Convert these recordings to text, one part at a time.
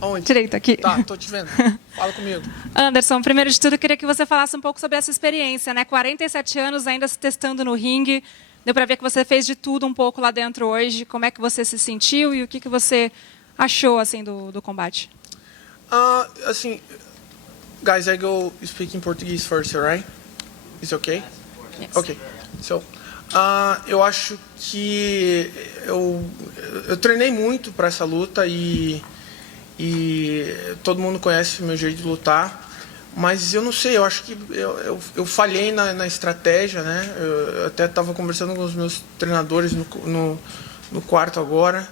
Onde? Direito aqui. Tá, tô te vendo. Fala comigo. Anderson, primeiro de tudo, eu queria que você falasse um pouco sobre essa experiência, né? 47 anos ainda se testando no ringue. Deu para ver que você fez de tudo um pouco lá dentro hoje. Como é que você se sentiu e o que você achou assim do combate? Assim, guys, I go speak in Portuguese first, right? Is okay? Yes. Okay. So, eu acho que eu treinei muito para essa luta e todo mundo conhece o meu jeito de lutar, mas eu não sei, eu acho que eu falhei na estratégia, né? Eu até estava conversando com os meus treinadores no quarto agora,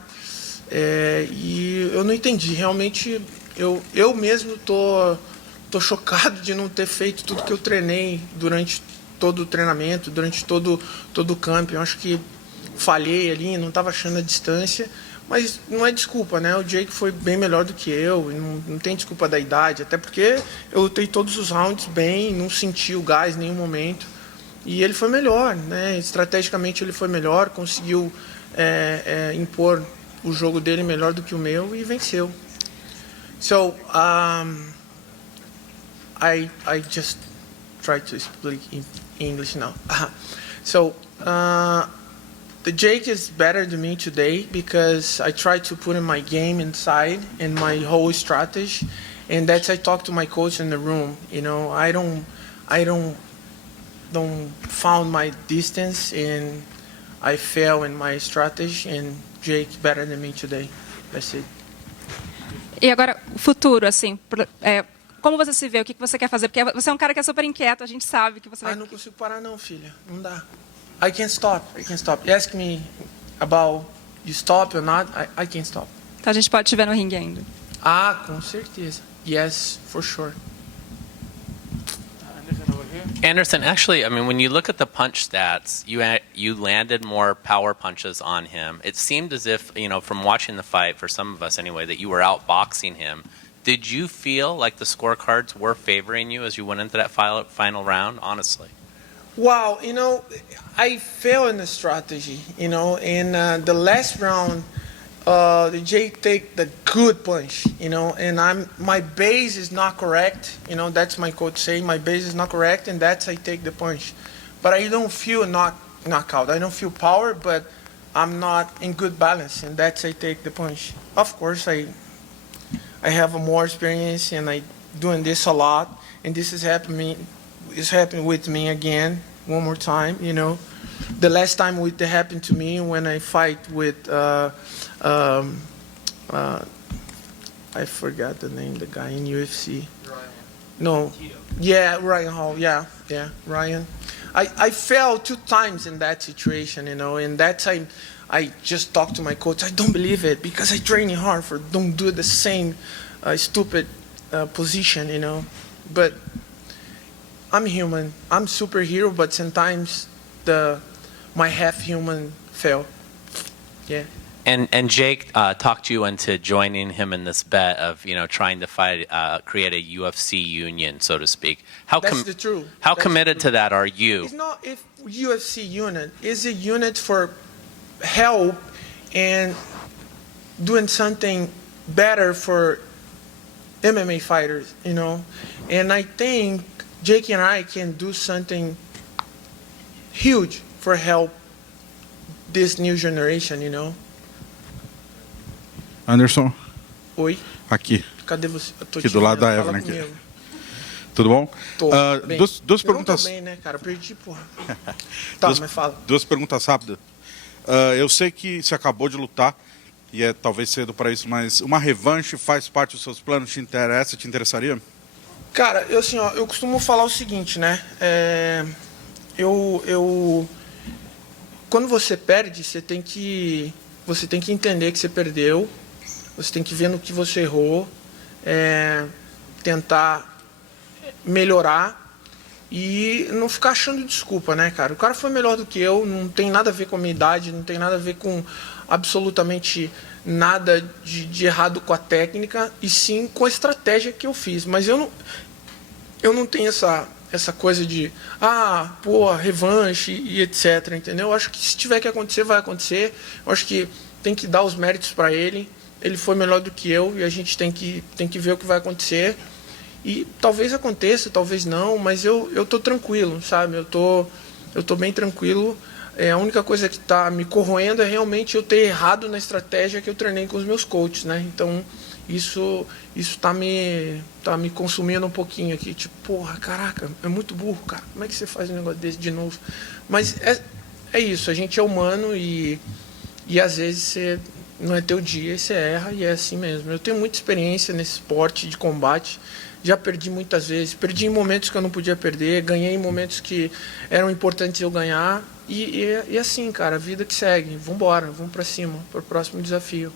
e eu não entendi. Realmente, eu mesmo tô chocado de não ter feito tudo que eu treinei durante todo o treinamento, durante todo o campo. Eu acho que falhei ali, não estava achando a distância. Mas não é desculpa, né? O Jake foi bem melhor do que eu, não tem desculpa da idade, até porque eu lutei todos os rounds bem, não senti o gás em nenhum momento. E ele foi melhor, né? Estrategicamente ele foi melhor, conseguiu impor o jogo dele melhor do que o meu e venceu. So, I just try to speak in English now. So, the Jake is better than me today because I try to put in my game inside and my whole strategy, and that's I talk to my coach in the room. You know, I don't found my distance and I fail in my strategy, and Jake's better than me today. That's it. E agora, o futuro, assim, como você se vê? O que você quer fazer? Porque você é um cara que é super inquieto, a gente sabe que você vai... Não consigo parar não, filha. Não dá. I can't stop. You ask me about you stop or not, I can't stop. Então a gente pode te ver no ringue ainda. Com certeza. Yes, for sure. Anderson, actually, I mean, when you look at the punch stats, you landed more power punches on him. It seemed as if, you know, from watching the fight, for some of us anyway, that you were outboxing him. Did you feel like the scorecards were favoring you as you went into that final round, honestly? Wow, you know, I failed in the strategy, you know, in the last round, the Jake take the good punch, you know, and my base is not correct, you know, that's my coach saying, my base is not correct, and that's I take the punch. But I don't feel knockout, I don't feel power, but I'm not in good balance, and that's I take the punch. Of course, I have more experience, and I doing this a lot, and this is happening with me again, one more time, you know. The last time it happened to me when I fight with, I forgot the name, the guy in UFC. Ryan. No. Yeah, Ryan Hall, yeah, Ryan. I fell 2 times in that situation, you know, and that time I just talked to my coach, I don't believe it, because I training hard for don't do the same stupid position, you know. But I'm human. I'm superhero, but sometimes my half human fail. Yeah. And Jake talked you into joining him in this bet of, you know, trying to create a UFC union, so to speak. That's the truth. How committed to that are you? It's not a UFC unit. It's a unit for help and doing something better for MMA fighters, you know. And I think Jake and I can do something huge for help this new generation, you know. Anderson, Oi, aqui. cadê você? Eu tô Aqui te do lado vendo, da fala Evelyn aqui. comigo. Tudo bom? Tô bem. Duas Eu não perguntas. tô bem, né, cara? Eu perdi, porra. Tá, mas fala. Duas perguntas rápidas. Eu sei que você acabou de lutar e é talvez cedo para isso, mas uma revanche faz parte dos seus planos? Te interessa? Te interessaria? Cara, eu costumo falar o seguinte, né? Quando você perde, você tem que entender que você perdeu, você tem que ver no que você errou, tentar melhorar e não ficar achando desculpa, né, cara? O cara foi melhor do que eu, não tem nada a ver com a minha idade, não tem nada a ver com absolutamente nada de errado com a técnica, e sim com a estratégia que eu fiz. Mas eu não tenho essa coisa de, revanche e etc, entendeu? Eu acho que se tiver que acontecer, vai acontecer. Eu acho que tem que dar os méritos para ele, ele foi melhor do que eu e a gente tem que ver o que vai acontecer. E talvez aconteça, talvez não, mas eu tô tranquilo, sabe? Eu tô bem tranquilo. A única coisa que tá me corroendo é realmente eu ter errado na estratégia que eu treinei com os meus coaches, né? Então, isso tá me consumindo um pouquinho aqui. Tipo, porra, caraca, é muito burro, cara. Como é que você faz um negócio desse de novo? Mas é isso, a gente é humano e às vezes não é teu dia e você erra e é assim mesmo. Eu tenho muita experiência nesse esporte de combate. Já perdi muitas vezes. Perdi em momentos que eu não podia perder. Ganhei em momentos que eram importantes eu ganhar. E assim, cara, a vida que segue. Vambora, vamos pra cima, pro próximo desafio.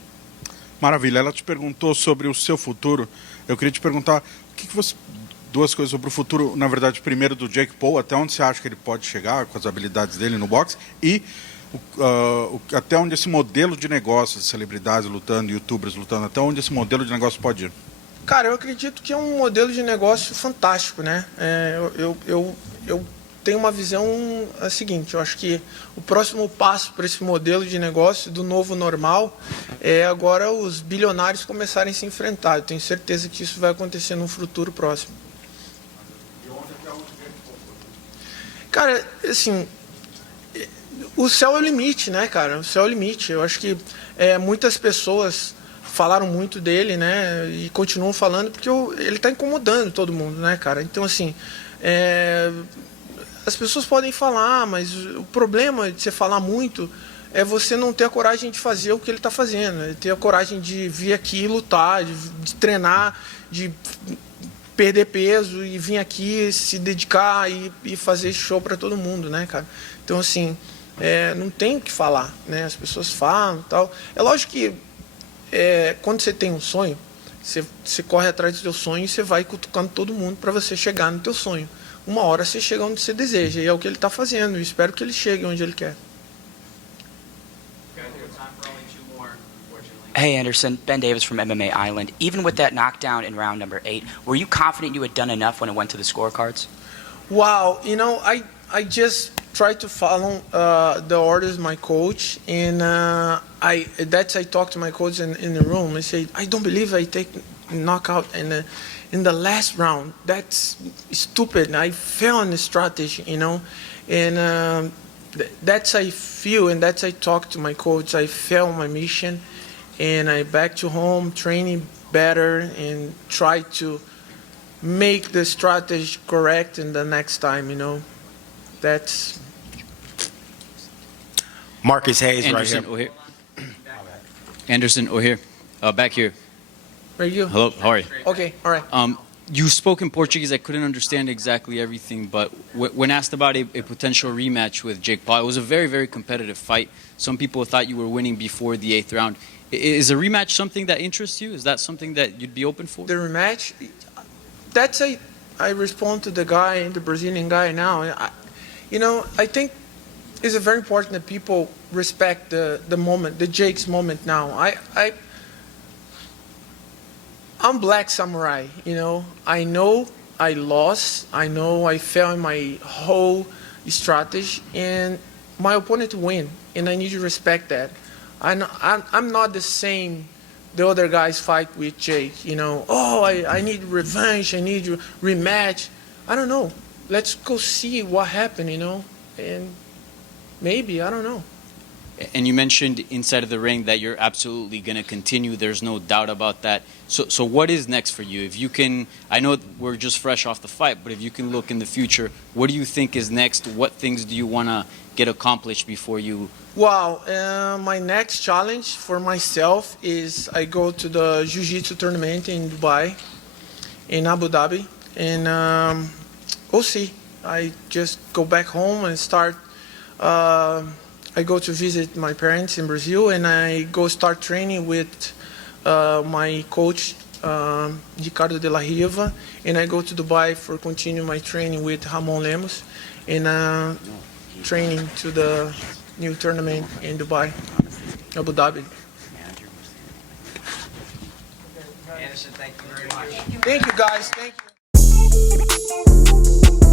Maravilha. Ela te perguntou sobre o seu futuro. Eu queria te perguntar, duas coisas sobre o futuro, na verdade, primeiro do Jake Paul, até onde você acha que ele pode chegar com as habilidades dele no boxe e até onde esse modelo de negócio, de celebridades lutando, youtubers lutando, até onde esse modelo de negócio pode ir? Cara, eu acredito que é um modelo de negócio fantástico, né? Eu tenho uma visão seguinte, eu acho que o próximo passo para esse modelo de negócio do novo normal é agora os bilionários começarem a se enfrentar. Eu tenho certeza que isso vai acontecer no futuro próximo. Cara, assim, o céu é o limite, né, cara? O céu é o limite. Eu acho que muitas pessoas falaram muito dele, né, e continuam falando porque ele está incomodando todo mundo, né, cara? Então, assim, as pessoas podem falar, mas o problema de você falar muito é você não ter a coragem de fazer o que ele está fazendo, né? Ter a coragem de vir aqui e lutar, de treinar, de perder peso e vir aqui se dedicar e fazer show para todo mundo, né, cara? Então, assim, não tem o que falar, né? As pessoas falam e tal. É lógico que quando você tem um sonho, você corre atrás do seu sonho e você vai cutucando todo mundo para você chegar no teu sonho. Uma hora você chega onde você deseja, e é o que ele está fazendo. Eu espero que ele chegue onde ele quer. Hey Anderson, Ben Davis from MMA Island. Even with that knockdown in round number 8, were you confident you had done enough when it went to the scorecards? Wow, I just try to follow the orders of my coach, and I talked to my coach in the room. I said, I don't believe I take knockout in the last round. That's stupid. I failed in the strategy, and that's I feel, and that's I talk to my coach. I failed my mission, and I back to home training better and try to make the strategy correct in the next time. That's Marcus Hayes Anderson, right here. Anderson, here. Back here. right you. Hello, how are you? Okay, all right. You spoke in Portuguese. I couldn't understand exactly everything, but when asked about a potential rematch with Jake Paul, it was a very, very competitive fight. Some people thought you were winning before the 8th round. Is a rematch something that interests you? Is that something that you'd be open for? The rematch, I respond to the Brazilian guy now. I think it's very important that people respect the moment, the Jake's moment now. I'm Black Samurai, I know I lost. I know I failed in my whole strategy, and my opponent win, and I need to respect that. I'm not the same the other guys fight with Jake, I need revenge, I need rematch. I don't know. Let's go see what happened, and maybe, I don't know. And you mentioned inside of the ring that you're absolutely going to continue. There's no doubt about that. So what is next for you? If you can, I know we're just fresh off the fight, but if you can look in the future, what do you think is next? What things do you want to get accomplished before you? Wow, my next challenge for myself is I go to the Jiu-Jitsu tournament in Dubai, in Abu Dhabi, and we'll see. I just go back home and start. I go to visit my parents in Brazil, and I go start training with my coach, Ricardo de la Riva, and I go to Dubai for continue my training with Ramon Lemos, and training to the new tournament in Dubai, Abu Dhabi. Anderson, thank you very much. Thank you, guys. Thank you.